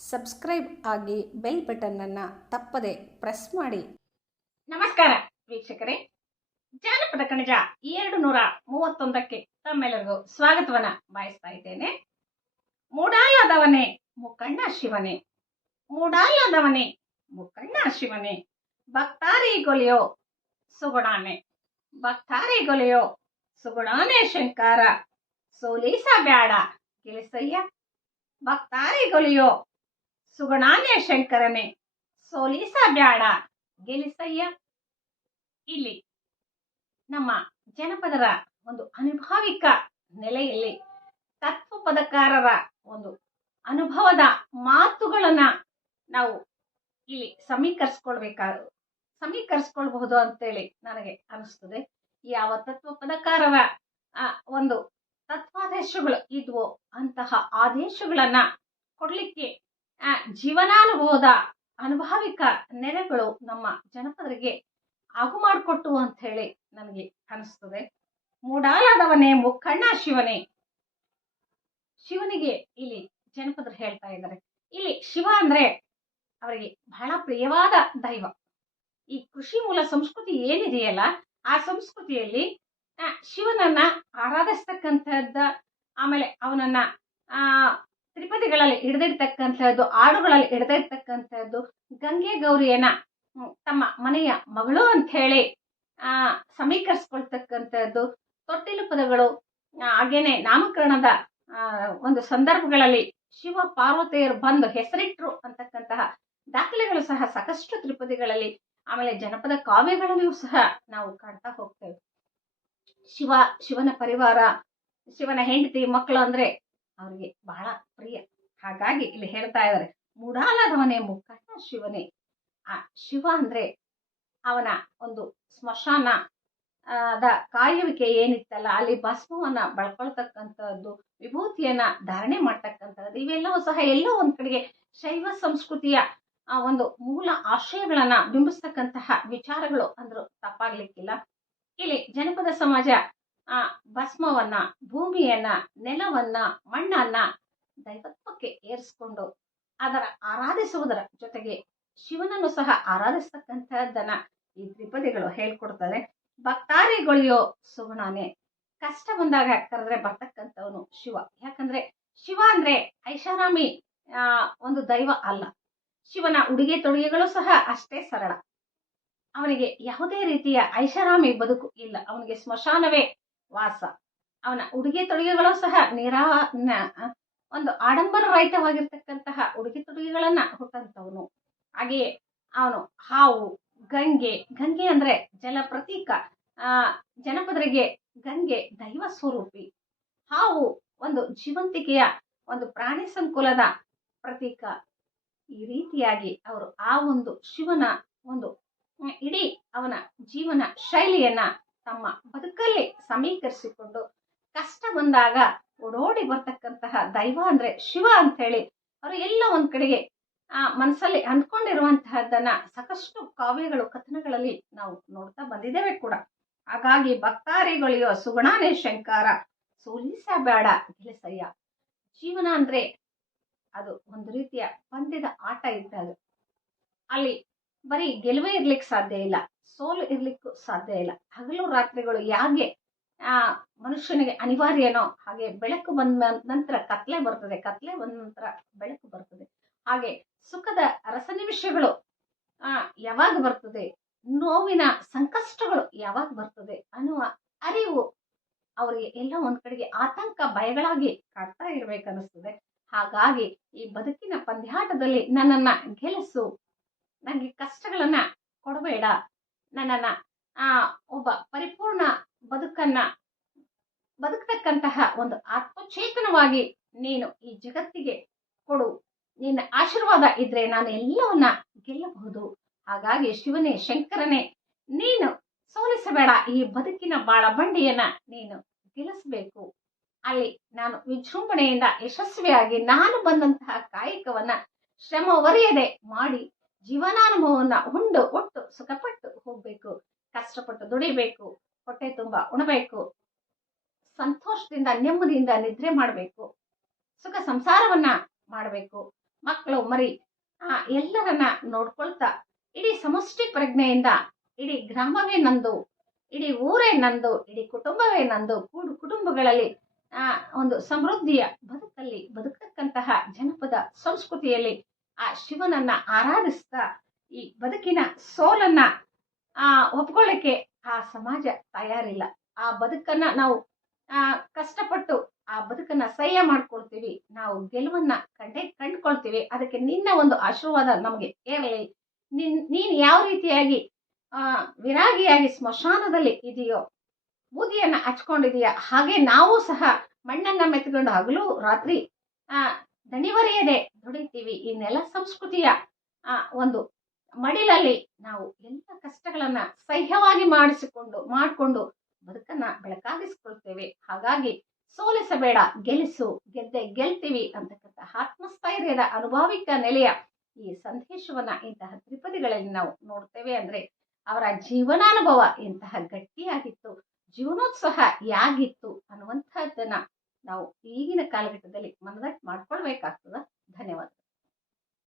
Subscribe ಆಗಿ bell ಬಟನ್ನನ್ನು ತಪ್ಪದೆ press ಮಾಡಿ. ನಮಸ್ಕಾರ ವೀಕ್ಷಕರೇ, ಜಾನಪದ ಕಣಜ 231ಕ್ಕೆ ತಮ್ಮೆಲ್ಲರಿಗೂ ಸ್ವಾಗತವನ್ನ ಬಯಸ್ತಾ ಇದ್ದೇನೆ. ಮೂಡಾಲದವನೇ ಮುಕ್ಕಣ್ಣ ಶಿವನೇ, ಮೂಡಾಲದವನೇ ಮುಕ್ಕಣ್ಣ ಶಿವನೇ, ಭಕ್ತಾರಿಗೊಲಿಯೋ ಸುಗುಣಾನೆ, ಭಕ್ತಾರಿಗೊಲಿಯೋ ಸುಗುಣಾನೆ ಶಂಕರ, ಸೋಲಿಸಬ್ಯಾಡ ಗೆಲಿಸಯ್ಯ, ಭಕ್ತಾರಿಗೊಲಿಯೋ ಸುಗುಣಾನೆ ಶಂಕರನೇ, ಸೋಲಿಸಬ್ಯಾಡ ಗೆಲಿಸಯ್ಯ. ಇಲ್ಲಿ ನಮ್ಮ ಜನಪದರ ಒಂದು ಅನುಭಾವಿಕ ನೆಲೆಯಲ್ಲಿ ತತ್ವಪದಕಾರರ ಒಂದು ಅನುಭವದ ಮಾತುಗಳನ್ನ ನಾವು ಇಲ್ಲಿ ಸಮೀಕರಿಸ್ಕೊಳ್ಬಹುದು ಅಂತೇಳಿ ನನಗೆ ಅನಿಸ್ತದೆ. ಯಾವ ತತ್ವಪದಕಾರರ ಒಂದು ತತ್ವಾದೇಶಗಳು ಇದ್ವೋ ಅಂತಹ ಆದೇಶಗಳನ್ನ ಕೊಡ್ಲಿಕ್ಕೆ ಜೀವನಾನುಭವದ ಅನುಭಾವಿಕ ನೆಲೆಗಳು ನಮ್ಮ ಜನಪದರಿಗೆ ಆಗು ಮಾಡಿಕೊಟ್ಟು ಅಂತ ಹೇಳಿ ನನಗೆ ಅನಿಸ್ತದೆ. ಮೂಡಾಲದವನೇ ಮುಕ್ಕಣ್ಣ ಶಿವನೇ, ಶಿವನಿಗೆ ಇಲ್ಲಿ ಜನಪದರು ಹೇಳ್ತಾ ಇದ್ದಾರೆ. ಇಲ್ಲಿ ಶಿವ ಅಂದ್ರೆ ಅವರಿಗೆ ಬಹಳ ಪ್ರಿಯವಾದ ದೈವ. ಈ ಕೃಷಿ ಮೂಲ ಸಂಸ್ಕೃತಿ ಏನಿದೆಯಲ್ಲ, ಆ ಸಂಸ್ಕೃತಿಯಲ್ಲಿ ಶಿವನನ್ನ ಆರಾಧಿಸ್ತಕ್ಕಂಥದ್ದ, ಆಮೇಲೆ ಅವನನ್ನ ತ್ರಿಪದಿಗಳಲ್ಲಿ ಹಿಡಿದಿರ್ತಕ್ಕಂಥದ್ದು, ಆಡುಗಳಲ್ಲಿ ಹಿಡಿದಿರ್ತಕ್ಕಂಥದ್ದು, ಗಂಗೆ ಗೌರಿಯನ್ನ ತಮ್ಮ ಮನೆಯ ಮಗಳು ಅಂತ ಹೇಳಿ ಸಮೀಕರಿಸ್ಕೊಳ್ತಕ್ಕಂಥದ್ದು, ತೊಟ್ಟಿಲು ಪದಗಳು, ಹಾಗೇನೆ ನಾಮಕರಣದ ಒಂದು ಸಂದರ್ಭಗಳಲ್ಲಿ ಶಿವ ಪಾರ್ವತಿಯರು ಬಂದು ಹೆಸರಿಟ್ರು ಅಂತಕ್ಕಂತಹ ದಾಖಲೆಗಳು ಸಹ ಸಾಕಷ್ಟು ತ್ರಿಪದಿಗಳಲ್ಲಿ, ಆಮೇಲೆ ಜನಪದ ಕಾವ್ಯಗಳಲ್ಲಿಯೂ ಸಹ ನಾವು ಕಾಣ್ತಾ ಹೋಗ್ತೇವೆ. ಶಿವನ ಪರಿವಾರ, ಶಿವನ ಹೆಂಡತಿ ಮಕ್ಕಳು ಅಂದ್ರೆ ಅವರಿಗೆ ಬಹಳ ಪ್ರಿಯ. ಹಾಗಾಗಿ ಇಲ್ಲಿ ಹೇಳ್ತಾ ಇದ್ದಾರೆ, ಮೂಡಾಲದವನೇ ಮುಕ್ಕಣ್ಣ ಶಿವನೇ. ಆ ಶಿವ ಅಂದ್ರೆ ಅವನ ಒಂದು ಸ್ಮಶಾನ ಕಾಯುವಿಕೆ ಏನಿತ್ತಲ್ಲ, ಅಲ್ಲಿ ಭಸ್ಮವನ್ನ ಬಳ್ಕೊಳ್ತಕ್ಕಂಥದ್ದು, ವಿಭೂತಿಯನ್ನ ಧಾರಣೆ ಮಾಡ್ತಕ್ಕಂಥದ್ದು, ಇವೆಲ್ಲವೂ ಸಹ ಎಲ್ಲೋ ಒಂದ್ ಕಡೆಗೆ ಶೈವ ಸಂಸ್ಕೃತಿಯ ಒಂದು ಮೂಲ ಆಶಯಗಳನ್ನ ಬಿಂಬಿಸ್ತಕ್ಕಂತಹ ವಿಚಾರಗಳು ಅಂದ್ರೂ ತಪ್ಪಾಗ್ಲಿಕ್ಕಿಲ್ಲ. ಇಲ್ಲಿ ಜನಪದ ಸಮಾಜ ಭಸ್ಮವನ್ನ, ಭೂಮಿಯನ್ನ, ನೆಲವನ್ನ, ಮಣ್ಣನ್ನ ದೈವತ್ವಕ್ಕೆ ಏರಿಸಿಕೊಂಡು ಅದರ ಆರಾಧಿಸುವುದರ ಜೊತೆಗೆ ಶಿವನನ್ನು ಸಹ ಆರಾಧಿಸ್ತಕ್ಕಂಥದ್ದನ್ನ ಈ ತ್ರಿಪದಿಗಳು ಹೇಳ್ಕೊಡ್ತಾರೆ. ಭಕ್ತಾರಿಗೊಳಿಯೋ ಸುಗುಣಾನೆ, ಕಷ್ಟ ಬಂದಾಗ ಕರೆದ್ರೆ ಬರ್ತಕ್ಕಂಥವನು ಶಿವ. ಯಾಕಂದ್ರೆ ಶಿವ ಅಂದ್ರೆ ಐಷಾರಾಮಿ ಒಂದು ದೈವ ಅಲ್ಲ. ಶಿವನ ಉಡುಗೆ ತೊಡುಗೆಗಳು ಸಹ ಅಷ್ಟೇ ಸರಳ. ಅವನಿಗೆ ಯಾವುದೇ ರೀತಿಯ ಐಷಾರಾಮಿ ಬದುಕು ಇಲ್ಲ. ಅವನಿಗೆ ಸ್ಮಶಾನವೇ ವಾಸ. ಅವನ ಉಡುಗೆ ತೊಡುಗೆಗಳು ಸಹ ಒಂದು ಆಡಂಬರ ರಹಿತವಾಗಿರ್ತಕ್ಕಂತಹ ಉಡುಗೆ ತೊಡುಗೆಗಳನ್ನ ಹುಟ್ಟಂತವನು. ಹಾಗೆಯೇ ಅವನು ಹಾವು, ಗಂಗೆ ಅಂದ್ರೆ ಜಲ ಪ್ರತೀಕ. ಜನಪದರಿಗೆ ಗಂಗೆ ದೈವ ಸ್ವರೂಪಿ, ಹಾವು ಒಂದು ಜೀವಂತಿಕೆಯ ಒಂದು ಪ್ರಾಣಿ ಸಂಕುಲದ ಪ್ರತೀಕ. ಈ ರೀತಿಯಾಗಿ ಅವರು ಆ ಒಂದು ಶಿವನ ಒಂದು ಇಡೀ ಅವನ ಜೀವನ ಶೈಲಿಯನ್ನ ತಮ್ಮ ಬದುಕಲ್ಲಿ ಸಮೀಕರಿಸಿಕೊಂಡು ಕಷ್ಟ ಬಂದಾಗ ಓಡೋಡಿ ಬರ್ತಕ್ಕಂತಹ ದೈವ ಅಂದ್ರೆ ಶಿವ ಅಂತ ಹೇಳಿ ಅವರು ಎಲ್ಲ ಒಂದ್ ಕಡೆಗೆ ಮನಸ್ಸಲ್ಲಿ ಅಂದ್ಕೊಂಡಿರುವಂತಹದ್ದನ್ನ ಸಾಕಷ್ಟು ಕಾವ್ಯಗಳು, ಕಥನಗಳಲ್ಲಿ ನಾವು ನೋಡ್ತಾ ಬಂದಿದ್ದೇವೆ ಕೂಡ. ಹಾಗಾಗಿ ಭಕ್ತಾರಿಗೊಳಿಯೋ ಸುಗುಣಾನೇ ಶಂಕರ, ಸೋಲಿಸಬೇಡ ಗೆಲಿಸಯ್ಯ. ಜೀವನ ಅಂದ್ರೆ ಅದು ಒಂದು ರೀತಿಯ ಪಂದ್ಯದ ಆಟ ಇದ್ದಾಗ ಅಲ್ಲಿ ಬರೀ ಗೆಲುವೇ ಇರ್ಲಿಕ್ಕೆ ಸಾಧ್ಯ ಇಲ್ಲ, ಸೋಲು ಇರ್ಲಿಕ್ಕೂ ಸಾಧ್ಯ ಇಲ್ಲ. ಹಗಲು ರಾತ್ರಿಗಳು ಯಾಕೆ ಮನುಷ್ಯನಿಗೆ ಅನಿವಾರ್ಯನೋ ಹಾಗೆ ಬೆಳಕು ಬಂದ ನಂತರ ಕತ್ಲೆ ಬರ್ತದೆ, ಕತ್ಲೆ ಬಂದ ನಂತರ ಬೆಳಕು ಬರ್ತದೆ. ಹಾಗೆ ಸುಖದ ರಸನಿಮಿಷಗಳು ಯಾವಾಗ ಬರ್ತದೆ, ನೋವಿನ ಸಂಕಷ್ಟಗಳು ಯಾವಾಗ ಬರ್ತದೆ ಅನ್ನುವ ಅರಿವು ಅವರಿಗೆ ಎಲ್ಲ ಒಂದ್ ಕಡೆಗೆ ಆತಂಕ, ಭಯಗಳಾಗಿ ಕಾಡ್ತಾ ಇರ್ಬೇಕನ್ನಿಸ್ತದೆ. ಹಾಗಾಗಿ ಈ ಬದುಕಿನ ಪಂದ್ಯಾಟದಲ್ಲಿ ನನ್ನನ್ನ ಗೆಲ್ಲಿಸು, ನನಗೆ ಕಷ್ಟಗಳನ್ನ ಕೊಡಬೇಡ, ನನ್ನನ್ನ ಒಬ್ಬ ಪರಿಪೂರ್ಣ ಬದುಕನ್ನ ಬದುಕತಕ್ಕಂತಹ ಒಂದು ಆತ್ಮಚೇತನವಾಗಿ ನೀನು ಈ ಜಗತ್ತಿಗೆ ಕೊಡು. ನಿನ್ನ ಆಶೀರ್ವಾದ ಇದ್ರೆ ನಾನು ಎಲ್ಲವನ್ನ ಗೆಲ್ಲಬಹುದು. ಹಾಗಾಗಿ ಶಿವನೇ, ಶಂಕರನೇ, ನೀನು ಸೋಲಿಸಬೇಡ, ಈ ಬದುಕಿನ ಬಾಳ ಬಂಡಿಯನ್ನ ನೀನು ಗೆಲ್ಲಿಸಬೇಕು. ಅಲ್ಲಿ ನಾನು ವಿಜೃಂಭಣೆಯಿಂದ ಯಶಸ್ವಿಯಾಗಿ ನಾನು ಬಂದಂತಹ ಕಾಯಕವನ್ನ ಶ್ರಮವರಿಯದೆ ಮಾಡಿ ಜೀವನಾನುಭವವನ್ನ ಒಟ್ಟು ಸುಖಪಟ್ಟು ಹೋಗ್ಬೇಕು. ಕಷ್ಟಪಟ್ಟು ದುಡಿಬೇಕು, ಹೊಟ್ಟೆ ತುಂಬಾ ಉಣಬೇಕು, ಸಂತೋಷದಿಂದ ನೆಮ್ಮದಿಯಿಂದ ನಿದ್ರೆ ಮಾಡಬೇಕು, ಸುಖ ಸಂಸಾರವನ್ನ ಮಾಡಬೇಕು. ಮಕ್ಕಳು ಮರಿ ಎಲ್ಲರನ್ನ ನೋಡ್ಕೊಳ್ತಾ ಇಡೀ ಸಮಷ್ಟಿ ಪ್ರಜ್ಞೆಯಿಂದ ಇಡೀ ಗ್ರಾಮವೇ ನಂದು, ಇಡೀ ಊರೇ ನಂದು, ಇಡೀ ಕುಟುಂಬವೇ ನಂದು, ಕೂಡು ಕುಟುಂಬಗಳಲ್ಲಿ ಒಂದು ಸಮೃದ್ಧಿಯ ಬದುಕಲ್ಲಿ ಬದುಕತಕ್ಕಂತಹ ಜನಪದ ಸಂಸ್ಕೃತಿಯಲ್ಲಿ ಆ ಶಿವನನ್ನ ಆರಾಧಿಸ್ತಾ ಈ ಬದುಕಿನ ಸೋಲನ್ನ ಒಪ್ಕೊಳ್ಳಿಕ್ಕೆ ಆ ಸಮಾಜ ತಯಾರಿಲ್ಲ. ಆ ಬದುಕನ್ನ ನಾವು ಕಷ್ಟಪಟ್ಟು ಆ ಬದುಕನ್ನ ಸಹ್ಯ ಮಾಡ್ಕೊಳ್ತೀವಿ, ನಾವು ಗೆಲುವನ್ನ ಕಂಡುಕೊಳ್ತೀವಿ. ಅದಕ್ಕೆ ನಿನ್ನ ಒಂದು ಆಶೀರ್ವಾದ ನಮಗೆ ಇರಲಿ. ನೀನ್ ಯಾವ ರೀತಿಯಾಗಿ ವಿರಾಗಿಯಾಗಿ ಸ್ಮಶಾನದಲ್ಲಿ ಇದೆಯೋ, ಬೂದಿಯನ್ನ ಹಚ್ಕೊಂಡಿದೀಯ, ಹಾಗೆ ನಾವು ಸಹ ಮಣ್ಣನ್ನ ಮೆತ್ಕೊಂಡು ಹಗಲು ರಾತ್ರಿ ದಣಿವರಿಯದೆ ದುಡಿತೀವಿ. ಈ ನೆಲ ಸಂಸ್ಕೃತಿಯ ಒಂದು ಮಡಿಲಲ್ಲಿ ನಾವು ಎಲ್ಲ ಕಷ್ಟಗಳನ್ನ ಸಹ್ಯವಾಗಿ ಮಾಡಿಕೊಂಡು ಬದುಕನ್ನ ಬೆಳಕಾಗಿಸ್ಕೊಳ್ತೇವೆ. ಹಾಗಾಗಿ ಸೋಲಿಸಬೇಡ, ಗೆಲ್ಲಿಸು, ಗೆಲ್ತೀವಿ ಅಂತಕ್ಕಂಥ ಆತ್ಮಸ್ಥೈರ್ಯದ ಅನುಭಾವಿಕ ನೆಲೆಯ ಈ ಸಂದೇಶವನ್ನ ಇಂತಹ ತ್ರಿಪದಿಗಳಲ್ಲಿ ನಾವು ನೋಡ್ತೇವೆ. ಅಂದ್ರೆ ಅವರ ಜೀವನಾನುಭವ ಇಂತಹ ಗಟ್ಟಿಯಾಗಿತ್ತು, ಜೀವನೋತ್ಸಾಹ ಯಾಗಿತ್ತು ಅನ್ನುವಂಥದ್ದನ್ನ ನಾವು ಈಗಿನ ಕಾಲಘಟ್ಟದಲ್ಲಿ ಮನದಟ್ಟು ಮಾಡ್ಕೊಳ್ಬೇಕಾಗ್ತದ. ಧನ್ಯವಾದ.